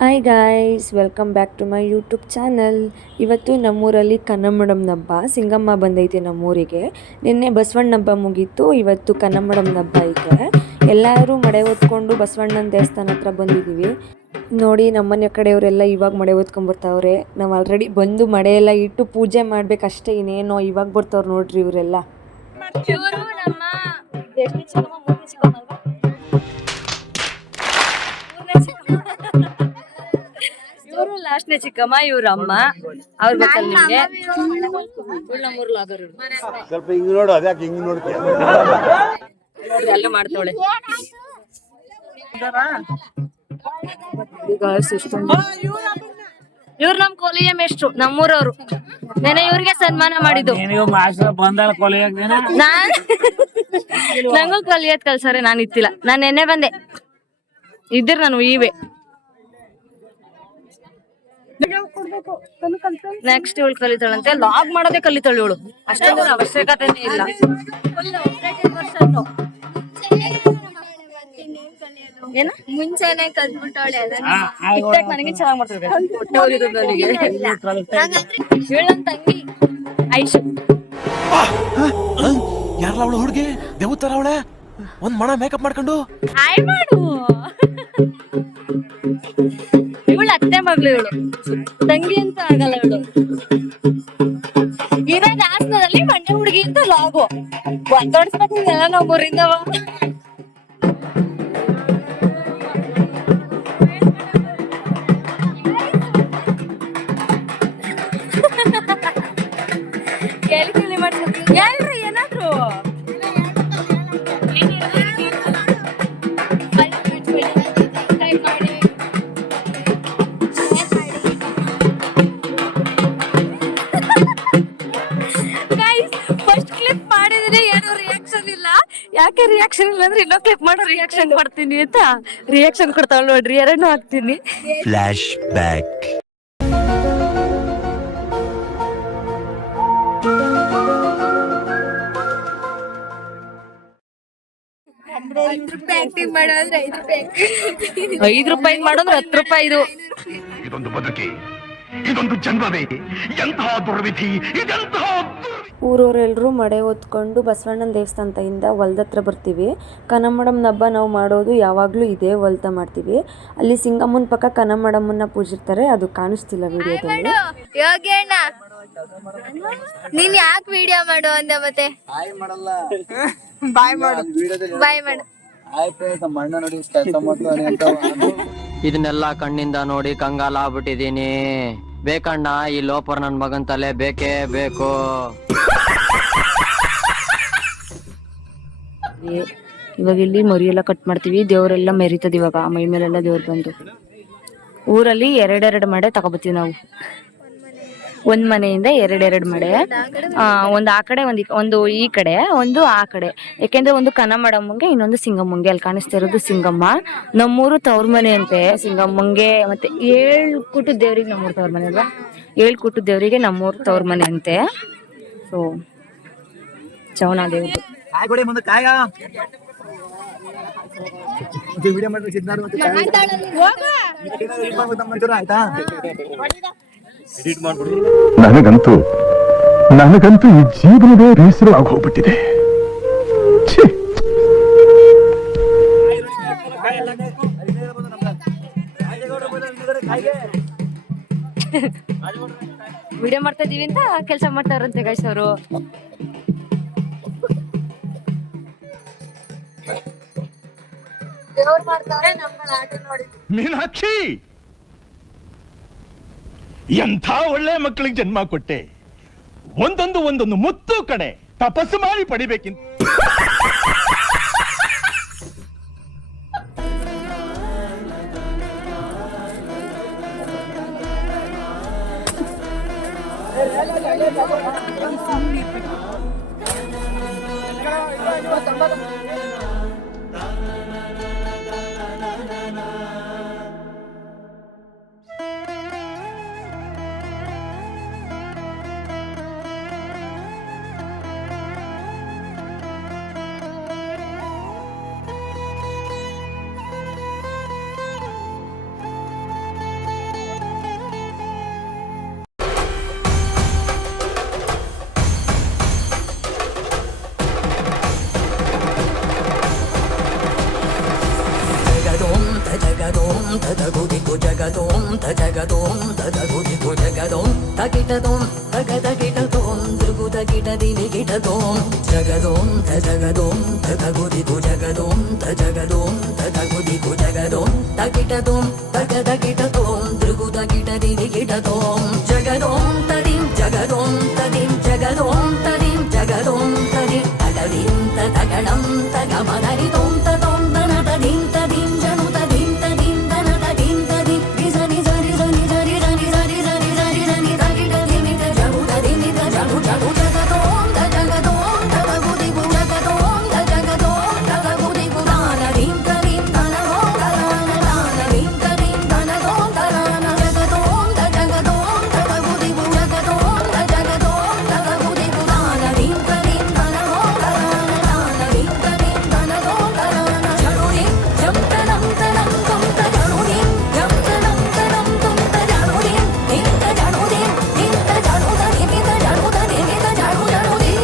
Hi guys, welcome back to my YouTube channel. ಇವತ್ತು ನಮ್ಮೂರಲ್ಲಿ ಕನ್ನಂಬಡಮ್ನ ಹಬ್ಬ, ಸಿಂಗಮ್ಮ ಬಂದೈತೆ ನಮ್ಮೂರಿಗೆ. ನಿನ್ನೆ ಬಸವಣ್ಣ ಹಬ್ಬ ಮುಗೀತು, ಇವತ್ತು ಕನ್ನಂಬಡಮ್ನ ಹಬ್ಬ ಐತೆ. ಎಲ್ಲರೂ ಮಡೆ ಹೊತ್ಕೊಂಡು ಬಸವಣ್ಣನ ದೇವಸ್ಥಾನ ಹತ್ರ ಬಂದಿದ್ದೀವಿ. ನೋಡಿ, ನಮ್ಮನೆ ಕಡೆಯವರೆಲ್ಲ ಇವಾಗ ಮಡೆ ಹೊತ್ಕೊಂಡ್ಬರ್ತಾವ್ರೆ. ನಾವು ಆಲ್ರೆಡಿ ಬಂದು ಮಡೆ ಎಲ್ಲ ಇಟ್ಟು ಪೂಜೆ ಮಾಡ್ಬೇಕಷ್ಟೇ, ಇನ್ನೇನೋ ಇವಾಗ ಬರ್ತಾವ್ರು ನೋಡ್ರಿ ಇವರೆಲ್ಲ. ಇವರು ಲಾಸ್ಟ್ನೇ ಚಿಕ್ಕಮ್ಮ, ಇವ್ರ ಅಮ್ಮ. ಅವ್ರ ಗೊತ್ತಲ್ಲ ನಿಮ್ಗೆ. ಸ್ವಲ್ಪ ಹಿಂಗ್ ನೋಡು, ಅದ್ಯಾಕೆ ಹಿಂಗ್ ನೋಡ್ತೀಯ? ನೋಡ್ರಿ, ಅಲ್ಲೂ ಮಾಡ್ತಾವಳೆ. ಇವ್ರು ನಮ್ ಕೊಲಿಯ ಮೇಷ್ಟ್ರು, ನಮ್ಮೂರವ್ರು. ನೆನೆ ಇವ್ರಿಗೆ ಸನ್ಮಾನ ಮಾಡಿದ್ದು. ನಂಗೂ ಕೊಲಿಯದ್ ಕಲ್ಸರೆ, ನಾನು ಇತ್ತಿಲ್ಲ. ನಾನು ನೆನ್ನೆ ಬಂದೆ, ಇದ್ರ ನಾನು ಈವೆ. ನೆಕ್ಸ್ಟ್ ಇವಳು ಕಲಿತಾಳಂತೆ, ಲಾಗ್ ಮಾಡೋದೇ ಕಲಿತಾಳು ಇವಳು. ಅಷ್ಟೊಂದು ಅವಶ್ಯಕತೆನೇ ಇಲ್ಲ. ಏನ ಮುಂಚೆನೆ ಕಲ್ತ್ಬಿಟ್ಟವಳೆ. ನನಗೆ ಚೆನ್ನಾಗ್ ಮಾಡ್ತಾರೆ ಇವಳನ್ ತಂಗಿ ಐಶು. ಯಾರಲ್ಲ ಅವಳು ಹುಡುಗಿ? ದೇವತರ ಅವಳೆ, ಒಂದ್ ಮಣ ಮೇಕಪ್ ಮಾಡ್ಕೊಂಡು ಹಾಯ್ ಮಾಡು. ಇವಳು ಅತ್ತೆ ಮಗಳು, ಇವಳು ತಂಗಿ ಅಂತ ಆಗಲ್ಲ. ಇವಳು ಇರೋದ್ ಹಾಸನದಲ್ಲಿ, ಮಂಡ್ಯ ಹುಡುಗಿ ಅಂತ ಲಾಗು ಒತ್ತೋಡ್ಸ್ಬೇಕು ಎಲ್ಲ ನಾವು ಊರಿಂದವ. ಕೇಳಿ ಮಾಡ್ತಾರೆ ಹೇಳ್ರಿ ಏನಾದ್ರು. ಫಸ್ಟ್ ಕ್ಲಿಪ್ ಮಾಡಿದ್ರೆ ಏನು ರಿಯಾಕ್ಷನ್ ಇಲ್ಲ. ಯಾಕೆ ರಿಯಾಕ್ಷನ್ ಇಲ್ಲ ಅಂದ್ರೆ ಇನ್ನೂ ಕ್ಲಿಪ್ ಮಾಡೋ ರಿಯಾಕ್ಷನ್ ಕೊಡ್ತೀನಿ ಅಂತ ರಿಯಾಕ್ಷನ್ ಕೊಡ್ತಾವಳು ನೋಡ್ರಿ. ಎರಡನ್ನೂ ಹಾಕ್ತೀನಿ. Flash back. ₹5 ಮಾಡೋದ್ರೆ ₹10 ಇದು. ಇದೊಂದು ಬದುಕಿ, ಇದೊಂದು ಜನ್ಮವೇ, ಎಂತಹ ದುರ್ವಿಧಿ, ಇದೆಂತಹ ಊರವರೆಲ್ಲರೂ ಮಡೆ ಹೊತ್ಕೊಂಡು ಬಸವಣ್ಣನ ದೇವಸ್ಥಾನದಿಂದ ಹೊಲ್ದತ್ರ ಬರ್ತೀವಿ. ಕನ್ನಂಬಡಮ್ನ ಹಬ್ಬ ನಾವು ಮಾಡೋದು ಯಾವಾಗಲೂ ಇದೇ ಹೊಲ್ದ ಮಾಡ್ತೀವಿ. ಅಲ್ಲಿ ಸಿಂಗಮ್ಮನ ಪಕ್ಕ ಕನ್ನಂಬಡಮ್ಮನ್ನ ಪೂಜಿರ್ತಾರೆ, ಅದು ಕಾಣಿಸ್ತಿಲ್ಲ ವಿಡಿಯೋದಲ್ಲಿ. ಯೋಗೇಣ್ಣ, ನೀನ್ ಯಾಕೆ ವಿಡಿಯೋ ಮಾಡು ಅಂದ? ಮತ್ತೆ ಬಾಯ್ ಮಾಡು. ಇದನ್ನೆಲ್ಲ ಕಣ್ಣಿಂದ ನೋಡಿ ಕಂಗಾಲ ಆಗ್ಬಿಟ್ಟಿದೀನಿ. ಬೇಕಣ್ಣ, ಈ ಲೋಪರ್ ನನ್ ಮಗನ್ ತಲೆ ಬೇಕೇ ಬೇಕು. ಇವಾಗ ಇಲ್ಲಿ ಮರಿ ಎಲ್ಲ ಕಟ್ ಮಾಡ್ತೀವಿ. ದೇವರೆಲ್ಲ ಮೆರಿತದ ಇವಾಗ, ಮೈ ಮೇಲೆಲ್ಲ ದೇವ್ರು ಬಂದು. ಊರಲ್ಲಿ ಎರಡೆರಡು ಮಡೆ ತಗೋಬತ್ತೀವಿ ನಾವು. ಒಂದ್ ಮನೆಯಿಂದ ಎರಡೆರಡು ಮಡೆ, ಒಂದು ಆ ಕಡೆ, ಒಂದು ಈ ಕಡೆ, ಒಂದು ಆ ಕಡೆ. ಯಾಕೆಂದ್ರೆ ಒಂದು ಕನ್ನಂಬಡಮ್ಮಂಗೆ, ಇನ್ನೊಂದು ಸಿಂಗಮ್ಮಂಗೆ. ಅಲ್ಲಿ ಕಾಣಿಸ್ತಾ ಇರೋದು ಸಿಂಗಮ್ಮ. ನಮ್ಮೂರು ತವ್ರ ಮನೆ ಅಂತೆ ಸಿಂಗಮ್ಮಂಗೆ. ಮತ್ತೆ 7 ಕೂಟದ ದೇವ್ರಿಗೆ ನಮ್ಮೂರು ತವ್ರ ಮನೆ ಅಲ್ವಾ, 7 ಕೂಟದ ದೇವರಿಗೆ ನಮ್ಮೂರು ತವ್ರ ಮನೆ ಅಂತೆ. ಸೊ ಚೌನ ದೇವ್ರು. ನನಗಂತೂ ಈ ಜೀವನವೇ ಬೇಸರ ಆಗೋಗ್ಬಿಟ್ಟಿದೆ. ವಿಡಿಯೋ ಮಾಡ್ತಾ ಇದೀವಿ ಅಂತ ಕೆಲಸ ಮಾಡ್ತಾರಂತೆ ಗೈಸ್ ಅವರು. ಮೀನಾಕ್ಷಿ, ಎಂಥ ಒಳ್ಳೆ ಮಕ್ಕಳಿಗೆ ಜನ್ಮ ಕೊಟ್ಟೆ. ಒಂದೊಂದು ಮುತ್ತು ಕಡೆ ತಪಸ್ಸು ಮಾಡಿ ಪಡಿಬೇಕಿಂತ. ತಗುದಿಗು ಜಗದೋಂ ತಜಗದೋಂ ತದಗುದಿಗು ಜಗದೋಂ ತಗಿಟದೋಂ ತಗದಗಿಟದೋಂ ದುಗುದಗಿಟದಿನಿ ಗಿಟದೋಂ ಜಗದೋಂ ತಜಗದೋಂ ತದಗುದಿಗು ಜಗದೋಂ ತಜಗದೋಂ ತದಗುದಿಗು ಜಗದೋಂ ತಗಿಟದೋಂ ತಗದಗಿಟದೋಂ ದುಗುದಗಿಟದಿನಿ ಗಿಟದೋಂ ಜಗದೋಂ ತದಿಂ ಜಗದೋಂ ತದಿಂ ಜಗದೋಂ ತದಿಂ ಜಗದೋಂ ತದಿಂ ತಗದಿಂ ತಗಣಂ ತಗಮದರಿ ತೋಂ ತದೋಂ ದನ ತದಿಂ ತದಿಂ ಜನು ತದಿಂ ತದಿಂ ದನ ತದಿಂ ತದಿಂ ನಿಜನಿ ಜರಿ ಜನಿ ಜರಿ ಜನಿ ಜರಿ ಜನಿ ಜರಿ ಜನಿ ತಗಿಟ ದಿಮಿತ ಜಗು ತದಿಮಿತ ಜಗು ಜಗು ಜಗದೋಂ ತಗದೋಂ ತಗಗುದಿಗು ಜಗದೋಂ ತಗದೋಂ ತಗಗುದಿಗು ದಾನದಿಂ ತದಿಂ ದನಗೋಂ ದನ ದಾನದಿಂ ತದಿಂ ದನಗೋಂ ದನ ಜಗದೋಂ ತಗದೋಂ ತಗಗುದಿಗು ಜಗದೋಂ ತಗದೋಂ ತಗಗುದಿಗು ದಾನದಿಂ ತದಿಂ ದನಗೋಂ ದನ ದಾನದಿಂ ತದಿಂ ದನಗೋಂ ದನ ಜಡುರಿಂ ಜಂತನಂ ತನಂ ತುಂತ ಜಡುರಿಂ ಜಂತನಂ ತನಂ ತುಂತ ಜಡುರಿಂ ನಿಂತ ಜಡುರಿಂ ನಿಂತ ಜಡುದ ನಿಮಿತ ಜಡುದ ನಿಮಿತ ಜಡು ಜಡುರಿಂ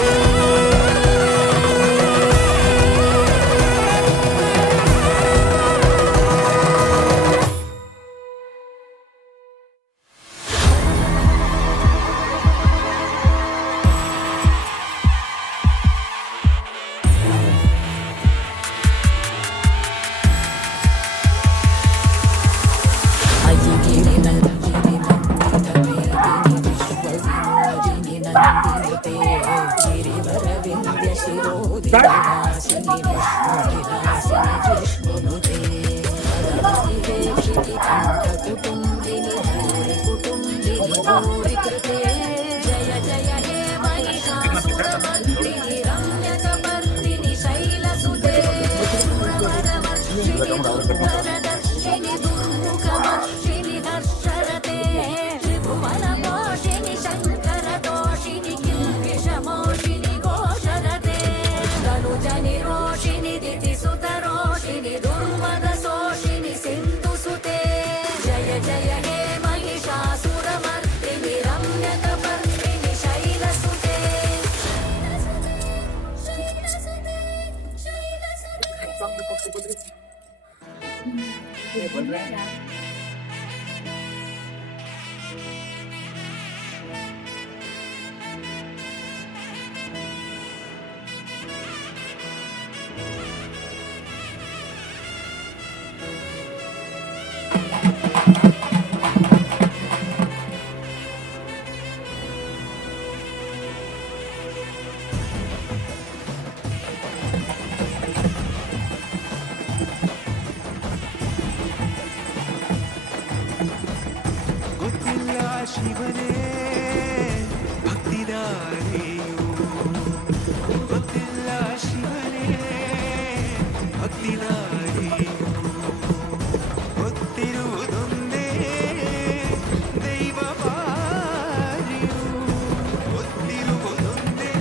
ಜಯ ಜಯ ಹೇ ಮಹಿಷಾಸುರಮರ್ದಿನಿ ರಮ್ಯಕಪರ್ದಿನಿ ಶೈಲಸುತೆ ಸುರವರವರ್ಷಿಣಿ ದುರ್ಧರದರ್ಶಿನಿ ದುರ್ಮುಖಮರ್ಷಿಣಿ ಹರ್ಷರತೆ ತ್ರಿಭುವನ ಪೋಷಿಣಿ ಶಂಕರ ದೋಷಿನಿ ಕಿಲ್ಬಿಷಮೋಷಿನಿ ಘೋಷರತೆ ತನುಜನಿ ರೋಷಿನಿ ದಿತಿಸುತ ರೋಷಿನಿ ದುರ್ಮದ ಸೋಷಿನಿ ಸಿಂಧುಸುತೆ ಜಯ ಜಯ ಹೇ ಮಹಿಷಾಸುರಮರ್ದಿನಿ ರಮ್ಯಕಪರ್ದಿನಿ ಶೈಲಸುತೆ ಗೊತ್ತಿಲ್ಲ ಶಿವನೇ ಭಕ್ತಿದಾರೆಯು ಗೊತ್ತಿಲ್ಲ ಶಿವನೇ ಭಕ್ತಿದಾರೆಯು ಗೊತ್ತಿರುವುದೊಂದೇ ದೈವ ಬಾರಿಯು ಗೊತ್ತಿರುವುದೊಂದೇ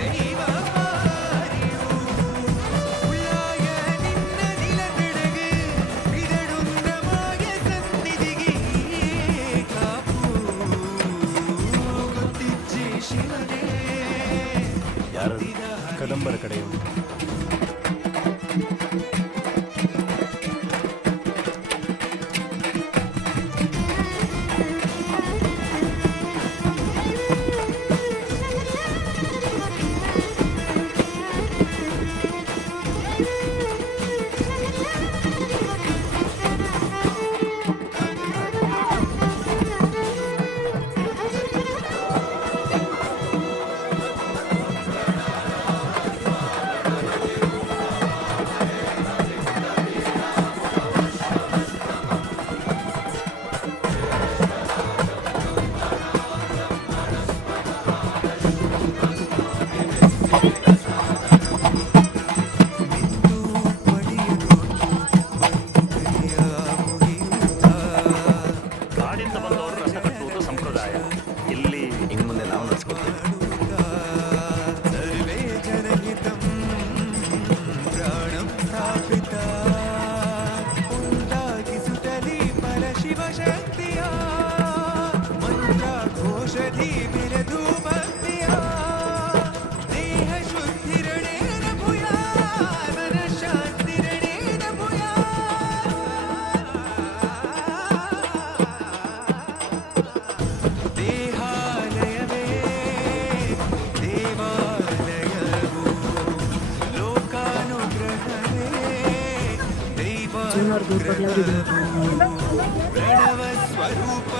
ದೈವ ಬಾರಿಯು ಉಳ್ಳಾಯ ನಿನ್ನ ನಿಲಕಡೆಗೆ ಬಿದಡುಂದ ಮಾಯ ಸನ್ನಿಧಿಗೆ ಕಾಪು ದೇವ್ರ ಬಾಗ್ಲ ಅವ್ರು ಇದು. ಪ್ರಣವ ಸ್ವರೂಪ